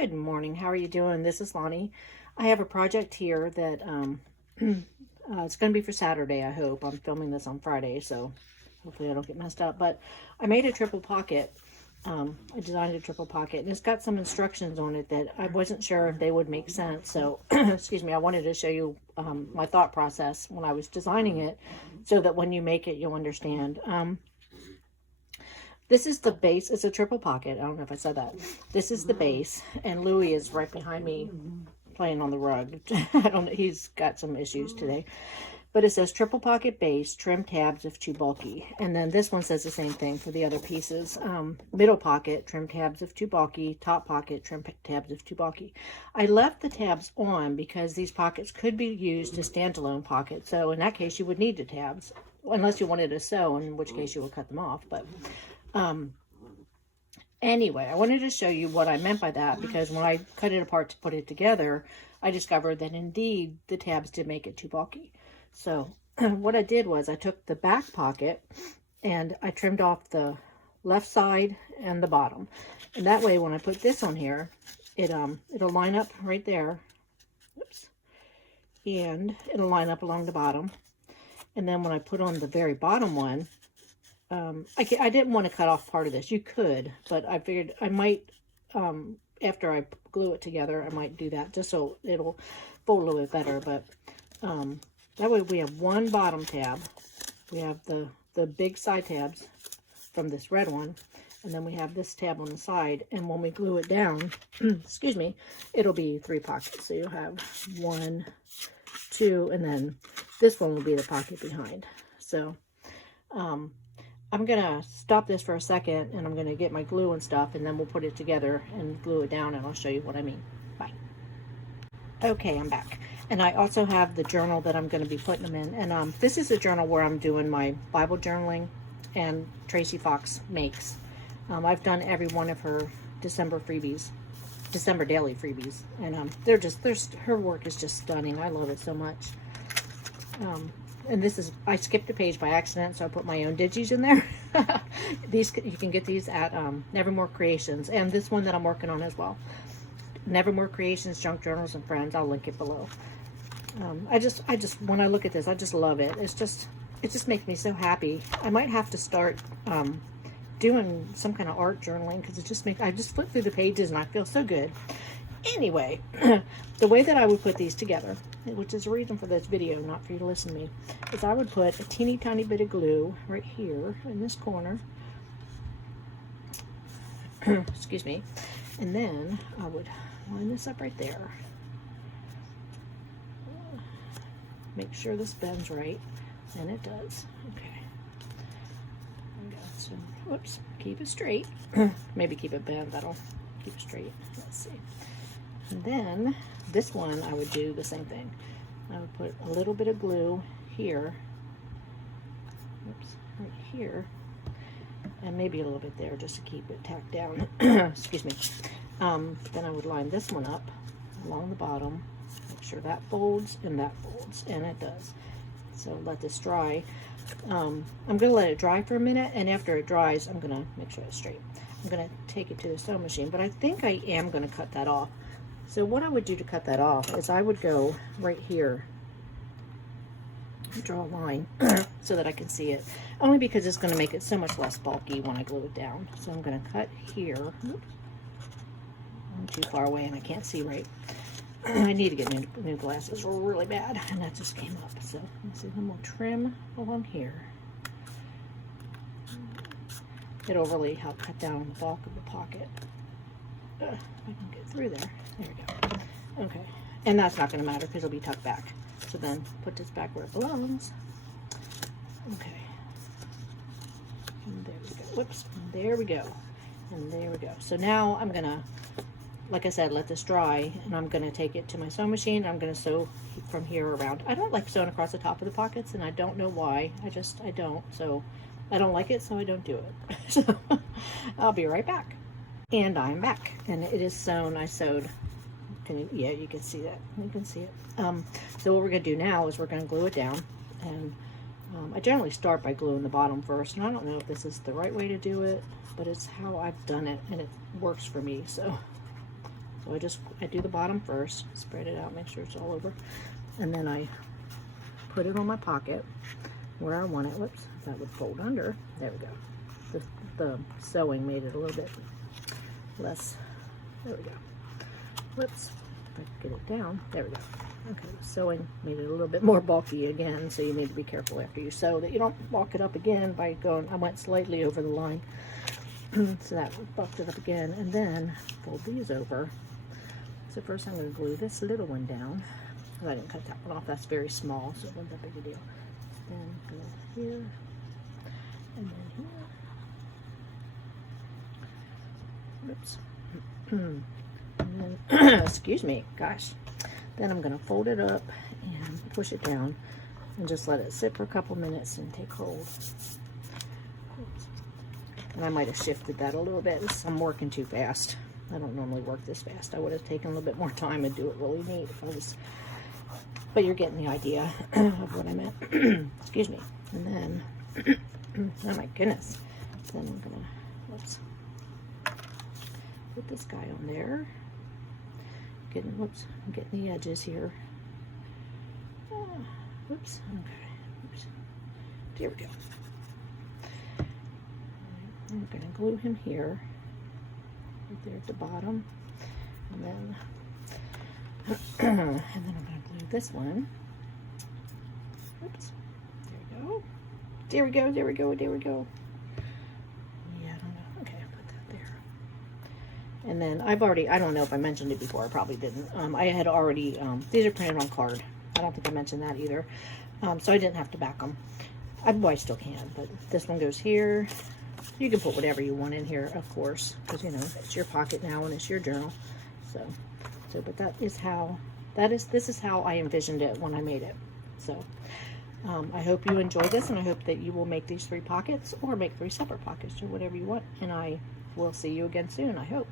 Good morning. How are you doing? This is Lonnie. I have a project here that it's going to be for Saturday, I hope. I'm filming this on Friday, so hopefully I don't get messed up. But I made a triple pocket. I designed a triple pocket, and it's got some instructions on it that I wasn't sure if they would make sense. So, excuse me, I wanted to show you my thought process when I was designing it so that when you make it, you'll understand. This is the base. It's a triple pocket. I don't know if I said that. This is the base, and Louis is right behind me playing on the rug. I don't know. He's got some issues today. But it says triple pocket base, trim tabs if too bulky. And then this one says the same thing for the other pieces. Middle pocket, trim tabs if too bulky. Top pocket, trim tabs if too bulky. I left the tabs on because these pockets could be used as standalone pockets. So in that case, you would need the tabs. Unless you wanted to sew, in which case you would cut them off. But anyway, I wanted to show you what I meant by that, because when I cut it apart to put it together, I discovered that indeed the tabs did make it too bulky. So what I did was I took the back pocket and I trimmed off the left side and the bottom. And that way, when I put this on here, it'll line up right there. Oops. And it'll line up along the bottom. And then when I put on the very bottom one, I didn't want to cut off part of this. You could, but I figured I might, after I glue it together, I might do that just so it'll fold a little bit better. But that way we have one bottom tab. We have the big side tabs from this red one, and then we have this tab on the side. And when we glue it down, excuse me, it'll be 3 pockets. So you'll have 1, 2, and then this one will be the pocket behind. So I'm going to stop this for a second, and I'm going to get my glue and stuff, and then we'll put it together and glue it down, and I'll show you what I mean. Bye. Okay, I'm back. And I also have the journal that I'm going to be putting them in. And this is a journal where I'm doing my Bible journaling, and Tracy Fox makes. I've done every one of her December freebies, December daily freebies. And her work is just stunning. I love it so much. And this is, I skipped a page by accident, so I put my own digis in there. You can get these at Nevermore Creations, and this one that I'm working on as well. Nevermore Creations, Junk Journals and Friends. I'll link it below. I just, when I look at this, I just love it. It just makes me so happy. I might have to start doing some kind of art journaling, because I just flip through the pages and I feel so good. Anyway, the way that I would put these together, which is the reason for this video, not for you to listen to me, is I would put a teeny tiny bit of glue right here in this corner. Excuse me. And then I would line this up right there. Make sure this bends right, and it does. Okay. I got some, whoops, keep it straight. Maybe keep it bent, that'll keep it straight. Let's see. And then this one, I would do the same thing. I would put a little bit of glue here, oops, right here, and maybe a little bit there just to keep it tacked down. Excuse me. Then I would line this one up along the bottom, make sure that folds and that folds, and it does. So let this dry. I'm going to let it dry for a minute, and after it dries, I'm going to make sure it's straight. I'm going to take it to the sewing machine, but I think I am going to cut that off. So what I would do to cut that off is I would go right here, draw a line so that I can see it, only because it's going to make it so much less bulky when I glue it down. So I'm going to cut here. Oops. I'm too far away and I can't see right. I need to get new glasses really bad, and that just came up. So let's see, then we'll trim along here. It'll really help cut down the bulk of the pocket. If I can get through there. There we go. Okay. And that's not going to matter because it'll be tucked back. So then put this back where it belongs. Okay. And there we go. Whoops. There we go. And there we go. So now I'm going to, like I said, let this dry, and I'm going to take it to my sewing machine. I'm going to sew from here around. I don't like sewing across the top of the pockets, and I don't know why. I don't. So I don't like it, so I don't do it. So I'll be right back. And I'm back, and it is sewn. I sewed. Yeah, you can see that. You can see it. So what we're going to do now is we're going to glue it down, and I generally start by gluing the bottom first, and I don't know if this is the right way to do it, but it's how I've done it, and it works for me. So So I do the bottom first, spread it out, make sure it's all over, and then I put it on my pocket where I want it. Whoops, that would fold under. There we go. The sewing made it a little bit less. There we go. Whoops, if I could get it down. There we go. Okay, the sewing made it a little bit more bulky again, so you need to be careful after you sew that you don't bulk it up again by going, I went slightly over the line. So that bulked it up again, and then fold these over. So first I'm going to glue this little one down. I didn't cut that one off, that's very small, so it wasn't that big a deal. Then go here, and then here. Oops. And then, excuse me, gosh. Then I'm going to fold it up and push it down and just let it sit for a couple minutes and take hold. Oops. And I might have shifted that a little bit. I'm working too fast. I don't normally work this fast. I would have taken a little bit more time and do it really neat if I was, but you're getting the idea of what I meant. Excuse me. And then, oh my goodness. Then I'm going to, let's put this guy on there. Whoops, I'm getting the edges here. Whoops, okay. Oops. There we go. I'm going to glue him here, right there at the bottom, and then I'm going to glue this one. Oops. There we go. There we go. There we go. There we go. Yeah, I don't know. Okay, I'll put that there. And then I don't know if I mentioned it before, I probably didn't. I had already, these are printed on card. I don't think I mentioned that either. So I didn't have to back them. Well, I still can, but this one goes here. You can put whatever you want in here, of course, because, you know, it's your pocket now and it's your journal. So, but this is how I envisioned it when I made it. So, I hope you enjoyed this, and I hope that you will make these 3 pockets or make 3 separate pockets or whatever you want. And I will see you again soon, I hope.